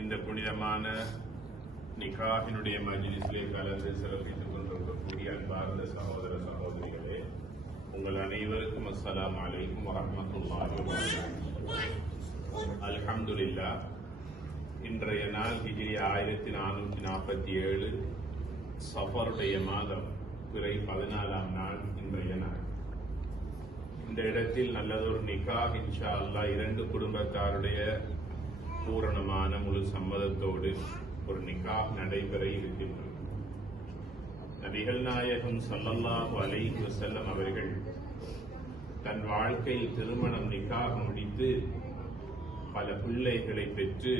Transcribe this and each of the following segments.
இந்த புனிதமான நிகாஹினுடைய மஜ்லிஸிலே கலந்து சிறப்பித்துக் கொண்டிருக்கக்கூடிய அன்பார்ந்த சகோதர சகோதரிகளே, உங்கள் அனைவருக்கும் அஸ்ஸலாமு அலைக்கும் வரஹ்மத்துல்லாஹி வபரகாத்துஹு. அல்ஹம்துலில்லாஹ். இன்றைய நாள் ஹிஜ்ரி 1447 சஃபருடைய மாதம் பிறை 14ஆம் நாள் இன்றைய நாள். இந்த இடத்தில் நல்லதொரு நிகாஹ் இன்ஷா அல்லாஹ் இரண்டு குடும்பத்தாருடைய பூரணமான முழு சம்மதத்தோடு ஒரு நிகாஹ் நடைபெற இருக்கின்றது. நபிகள் நாயகம் ஸல்லல்லாஹு அலைஹி வஸல்லம் அவர்கள் தன் வாழ்க்கையில் திருமணம் நிகாஹ் முடித்து பல பிள்ளைகளை பெற்று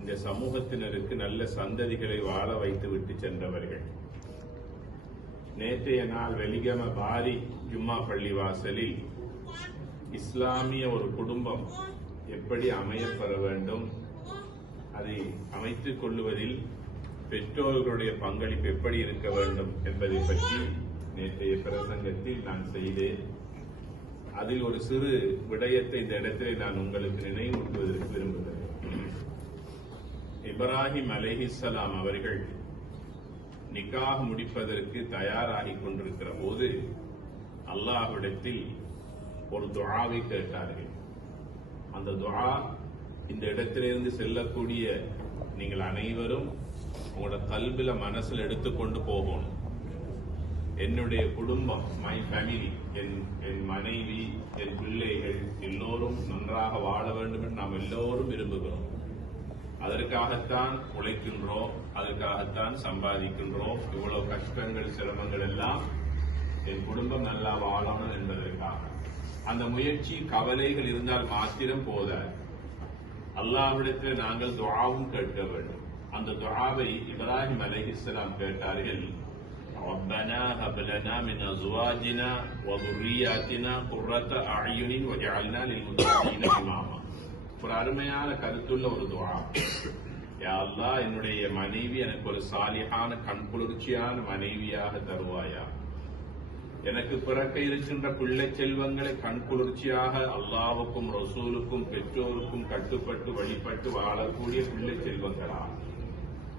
இந்த சமூகத்தினருக்கு நல்ல சந்ததிகளை வாழ வைத்து விட்டு சென்றவர்கள். நேற்றைய நாள் வெலிகம பாரி ஜும்மா பள்ளி வாசலில் இஸ்லாமிய ஒரு குடும்பம் எப்படி அமையப்பெற வேண்டும், அதை அமைத்துக் கொள்ளுவதில் பெற்றோர்களுடைய பங்களிப்பு எப்படி இருக்க வேண்டும் என்பதை பற்றி நேற்றைய பிரசங்கத்தில் நான் செய்தேன். அதில் ஒரு சிறு விடயத்தை இந்த இடத்திலே நான் உங்களுக்கு நினைவூட்டுவதற்கு விரும்புகிறேன். இப்ராஹிம் அலைஹிஸ்ஸலாம் அவர்கள் நிக்காஹ் முடிப்பதற்கு தயாராகிக் கொண்டிருக்கிற போது அல்லாஹ்விடத்தில் ஒரு துஆவை கேட்டார்கள். அந்த துஆ இந்த இடத்திலிருந்து செல்லக்கூடிய நீங்கள் அனைவரும் உங்களோட கல்வில மனசில் எடுத்துக்கொண்டு போகணும். என்னுடைய குடும்பம், மை ஃபேமிலி, என் மனைவி, என் பிள்ளைகள் எல்லோரும் நன்றாக வாழ வேண்டும் என்று நாம் எல்லோரும் விரும்புகிறோம். அதற்காகத்தான் உழைக்கின்றோம், அதற்காகத்தான் சம்பாதிக்கின்றோம். இவ்வளவு கஷ்டங்கள் சிரமங்கள் எல்லாம் என் குடும்பம் நல்லா வாழணும் என்பதற்காக. அந்த முயற்சி கவலைகள் இருந்தால் மாத்திரம் போதாது. அல்லாஹ்விடத்தில் நாங்கள் துஆவும் கேட்க வேண்டும். அந்த துஆவை இப்ராஹிம் அலைஹிஸ்ஸலாம் கேட்டார்கள். ரப்பனா ஹப் லனா மின் அஸ்வாஜினா வ ذُرِّيَّاتِنَا قُرَّةَ أَعْيُنٍ وَاجْعَلْنَا لِلْمُتَّقِينَ إِمَامًا. ஒரு அருமையான கருத்துள்ள ஒரு துஆ. யா அல்லாஹ், என்னுடைய மனைவி எனக்கு ஒரு சாலிஹான கண்குளிர்ச்சியான மனைவியாக தருவாயா. எனக்கு பிறக்க இருக்கின்ற பிள்ளை செல்வங்களை கண்குளிர்ச்சியாக அல்லாஹ்வுக்கும் ரசூலுக்கும் பெற்றோருக்கும் கட்டுப்பட்டு வழிபட்டு வாழக்கூடிய பிள்ளை செல்வங்களா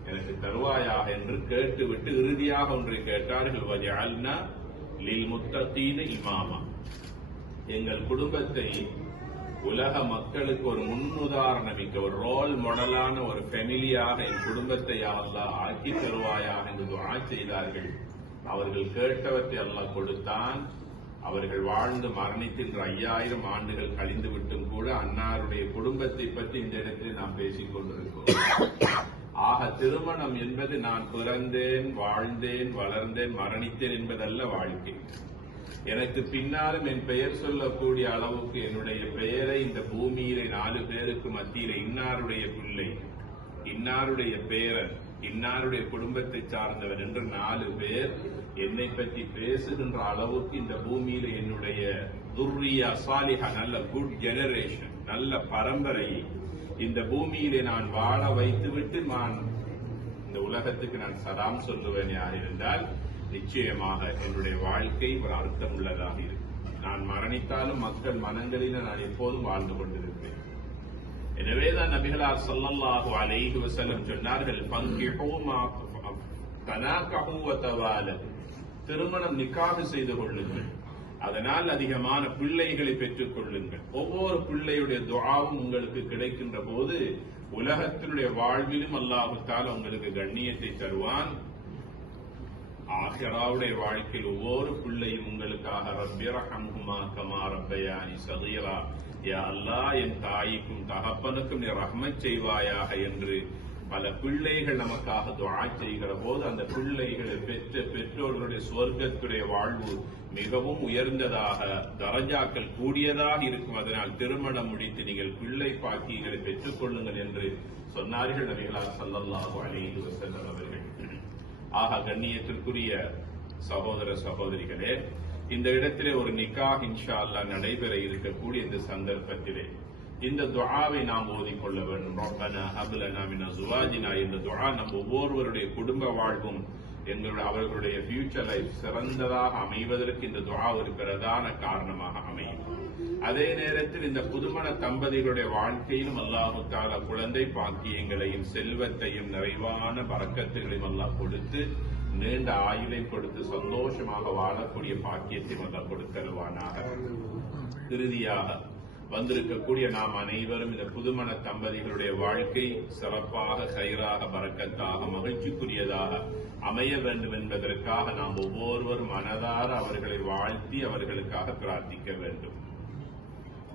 எனக்கு தருவாயாக என்று கேட்டுவிட்டு இறுதியாக ஒன்றை கேட்டார்கள். வஜஅல்னா லில்முத்தகீன இமாமா. எங்கள் குடும்பத்தை உலக மக்களுக்கு ஒரு முன்னுதாரணமிக்க ஒரு ரோல் மாடலான ஒரு ஃபேமிலியாக என் குடும்பத்தை அல்லாஹ் ஆக்கி தருவாயாக என்று துஆ செய்தார்கள். அவர்கள் கேட்டவற்றை அல்லாஹ் கொடுத்தான். அவர்கள் வாழ்ந்து மரணித்தின்ற 5000 ஆண்டுகள் கழிந்து விட்டும் கூட அன்னாருடைய குடும்பத்தை பற்றி இந்த இடத்தில் நாம் பேசிக் கொண்டிருக்கிறோம். ஆக திருமணம் என்பது நான் பிறந்தேன், வாழ்ந்தேன், வளர்ந்தேன், மரணித்தேன் என்பதல்ல வாழ்க்கை. எனக்கு பின்னாலும் என் பெயர் சொல்லக்கூடிய அளவுக்கு என்னுடைய பெயரை இந்த பூமியிலே 4 பேருக்கு மத்தியிலே இன்னாருடைய பிள்ளை, இன்னாருடைய பேரன், இன்னாருடைய குடும்பத்தை சார்ந்தவர் என்று 4 பேர் என்னை பற்றி பேசுகின்ற அளவுக்கு இந்த பூமியில என்னுடைய துர்ரியா சாலிஹா, நல்ல குட் ஜெனரேஷன், நல்ல பரம்பரையை இந்த பூமியிலே நான் வாழ வைத்துவிட்டு நான் இந்த உலகத்துக்கு நான் சலாம் சொல்லுவேன் இருந்தால் நிச்சயமாக என்னுடைய வாழ்க்கை ஒரு அர்த்தம் உள்ளதாக இருக்கும். நான் மரணித்தாலும் மக்கள் மனங்களில் நான் எப்போதும் வாழ்ந்து கொண்டிருப்பேன். எனவேதான் நபிகளார் ஸல்லல்லாஹு அலைஹி வஸல்லம் சொன்னார்கள், ஃபன்கிஹூ மா தனாகஹூ வ தவாலது. திருமணம் நிக்காஹ் செய்து கொள்ளுங்கள், அதனால் அதிகமான பிள்ளைகளை பெற்றுக் கொள்ளுங்கள். ஒவ்வொரு பிள்ளையுடைய துஆவும் உங்களுக்கு கிடைக்கின்ற போது உலகத்தினுடைய வாழ்விலும் அல்லாஹ் தஆலா உங்களுக்கு கண்ணியத்தை தருவான். ஆகிராவுடைய வாழ்க்கையில் ஒவ்வொரு பிள்ளையும் உங்களுக்காக ரப்பிர்ஹம்ஹுமா கமா ரப்பயானி ஸகீரா, யா அல்லாஹ் என் தாய்க்கும் தகப்பனுக்கும் நீ ரஹ்மத் செய்வாயாக என்று பல பிள்ளைகள் நமக்காக துஆ செய்கிற போது அந்த பிள்ளைகளை பெற்ற பெற்றோர்களுடைய சொர்க்கத்துடைய வாழ்வு மிகவும் உயர்ந்ததாக, தரஜாக்கள் கூடியதாக இருக்கும். அதனால் திருமணம் முடித்து நீங்கள் பிள்ளை பாக்கியங்களை பெற்றுக் கொள்ளுங்கள் என்று சொன்னார்கள் நபிகளார் ஸல்லல்லாஹு அலைஹி வஸல்லம் அவர்கள். ஆக கண்ணியத்திற்குரிய சகோதர சகோதரிகளே, இந்த இடத்திலே ஒரு நிக்காஹ் இன்ஷா அல்லாஹ் நடைபெற இருக்கக்கூடிய இந்த சந்தர்ப்பத்திலே இந்த துஆவை நாம் ஓதிக்கொள்ள வேண்டும். ரப்பனா ஹப் லனா மின் அஸ்வாஜினா என்ற துஆ நம் ஒவ்வொருவருடைய குடும்ப வாழ்வும் அவர்களுடைய ஃபியூச்சர் லைஃப் சிறந்ததாக அமைவதற்கு இந்த துஆ ஒரு பிரதான காரணமாக அமையும். அதே நேரத்தில் இந்த புதுமண தம்பதிகளுடைய வாழ்க்கையிலும் அல்லாஹு தஆலா குழந்தை பாக்கியங்களையும் செல்வத்தையும் நிறைவான பரக்கத்துகளையும் அல்லாஹ் கொடுத்து நீண்ட ஆயுளை கொடுத்து சந்தோஷமாக வாழக்கூடிய பாக்கியத்தையும் அல்லாஹ் கொடுத்தருவானாக. இறுதியாக வந்திருக்கக்கூடிய நாம் அனைவரும் இந்த புதுமண தம்பதிகளுடைய வாழ்க்கை சிறப்பாக கைராக பரக்கத்தாக மகிழ்ச்சிக்குரியதாக அமைய வேண்டும் என்பதற்காக நாம் ஒவ்வொருவரும் மனதார அவர்களை வாழ்த்தி அவர்களுக்காக பிரார்த்திக்க வேண்டும்.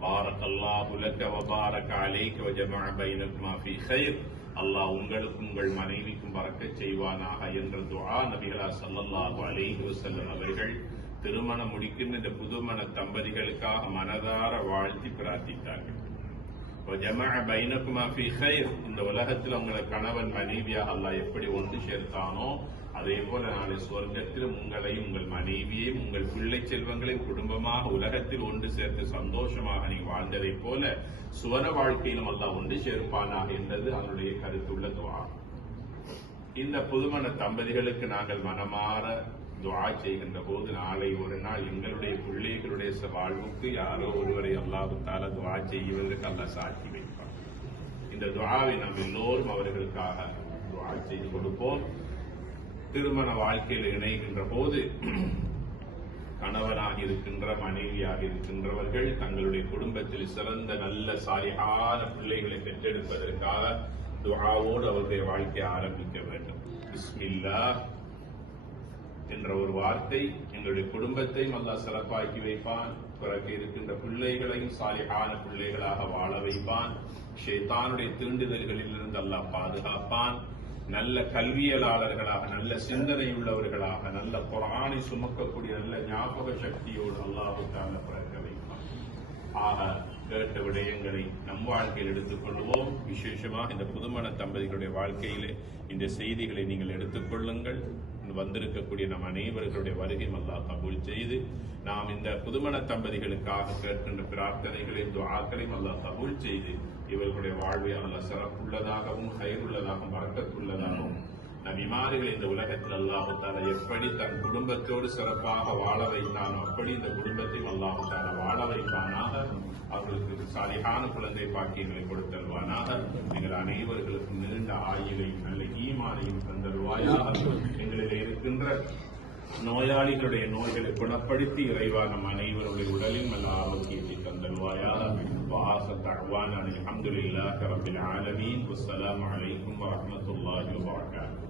பாரக்கல்லாஹு லக வ பாரக அலைக வ ஜமஅ பைனகுமா ஃபீ கைர். அல்லாஹ் உங்களுக்கும் உங்கள் மனைவிக்கும் பரக்கத் செய்வானாக என்ற துஆ நபிகளார் ஸல்லல்லாஹு அலைஹி வஸல்லம் அவர்கள் திருமணம் முடிக்கின்ற இந்த புதுமண தம்பதிகளுக்காக மனதார வாழ்த்தி பிரார்த்தித்தார்கள். இந்த உலகத்தில் உங்களை கணவன் மனைவியாக அல்லாஹ் எப்படி ஒன்று சேர்த்தானோ அதே போல நாளை சொர்க்கத்திலும் உங்களையும் உங்கள் மனைவியையும் உங்கள் பிள்ளை செல்வங்களையும் குடும்பமாக உலகத்தில் ஒன்று சேர்த்து சந்தோஷமாக நீ வாழ்ந்ததை போல சுவன வாழ்க்கையிலும் அல்லாஹ் ஒன்று சேர்ப்பானாக என்றது அவருடைய கருத்துள்ள துஆ. இந்த புதுமண தம்பதிகளுக்கு நாங்கள் மனமாற துஆ செய்கின்ற போது நாளை ஒரு நாள் எங்களுடைய பிள்ளைகளுடைய வாழ்வுக்கு யாரோ ஒருவரை அல்லாஹ் தஆலா துஆ செய்வதற்கு அல்லாஹ் சாட்சி வைப்பார். இந்த துஆவை நாம் எல்லோரும் அவர்களுக்காக துஆ செய்து கொடுப்போம். திருமண வாழ்க்கையில் இணைகின்ற போது கணவனாக இருக்கின்ற மனைவியாக இருக்கின்றவர்கள் தங்களுடைய குடும்பத்தில் சிறந்த நல்ல சாலிஹான பிள்ளைகளை பெற்றெடுப்பதற்காக துஆவோடு அவருடைய வாழ்க்கையை ஆரம்பிக்க வேண்டும். பிஸ்மில்லாஹ் என்ற ஒரு வார்த்தை எங்களுடைய குடும்பத்தையும் அல்லாஹ் சிறப்பாக்கி வைப்பான். பிறகு இருக்கின்ற பிள்ளைகளையும் சாலிஹான பிள்ளைகளாக வாழ வைப்பான். ஷைத்தானுடைய தீண்டுதல்களில் இருந்து அல்லாஹ் பாதுகாப்பான். நல்ல கல்வியலாளர்களாக, நல்ல சிந்தனை உள்ளவர்களாக, நல்ல குர்ஆனை சுமக்கக்கூடிய நல்ல ஞாபக சக்தியோடு அல்லாஹ் தஆலா பிறக்க வைப்பான். ஆக கேட்ட விடயங்களை நம் வாழ்க்கையில் எடுத்துக் கொள்வோம். விசேஷமாக இந்த புதுமண தம்பதிகளுடைய வாழ்க்கையிலே இந்த செய்திகளை நீங்கள் எடுத்துக் கொள்ளுங்கள். வந்திருக்கக்கூடிய நம் அனைவர்களுடைய வருகையும் அல்லாஹ் கபூல் செய்து நாம் இந்த புதுமண தம்பதிகளுக்காக கேட்கின்ற பிரார்த்தனைகளையும் துஆக்களையும் அல்லாஹ் கபூல் செய்து இவர்களுடைய வாழ்வை அல்லாஹ் சிறப்புள்ளதாகவும் கைருள்ளதாகவும் பரக்கத்துள்ளதாகவும் நபிமார்கள் இந்த உலகத்தில் அல்லாஹ் தஆலா எப்படி தன் குடும்பத்தோடு சிறப்பாக வாழ வைத்தானோ அப்படி இந்த குடும்பத்தையும் அல்லாஹ் தஆலா வாழ வைப்பானாக. அவர்களுக்கு சாலிஹான குழந்தை பாக்கியங்களை கொடுத்தருவானாக. எங்கள் அனைவர்களுக்கும் நீண்ட ஆயுளையும் நல்ல ஈமானையும் தந்தருவாயாக. எங்களிலே இருக்கின்ற நோயாளிகளுடைய நோய்களை குணப்படுத்தி இறைவா நம் அனைவருடைய உடலில் நல்ல ஆரோக்கியத்தை தந்தருவாயாக. وآخر دعوانا الحمد لله رب العالمين والسلام عليكم ورحمة الله وبركاته.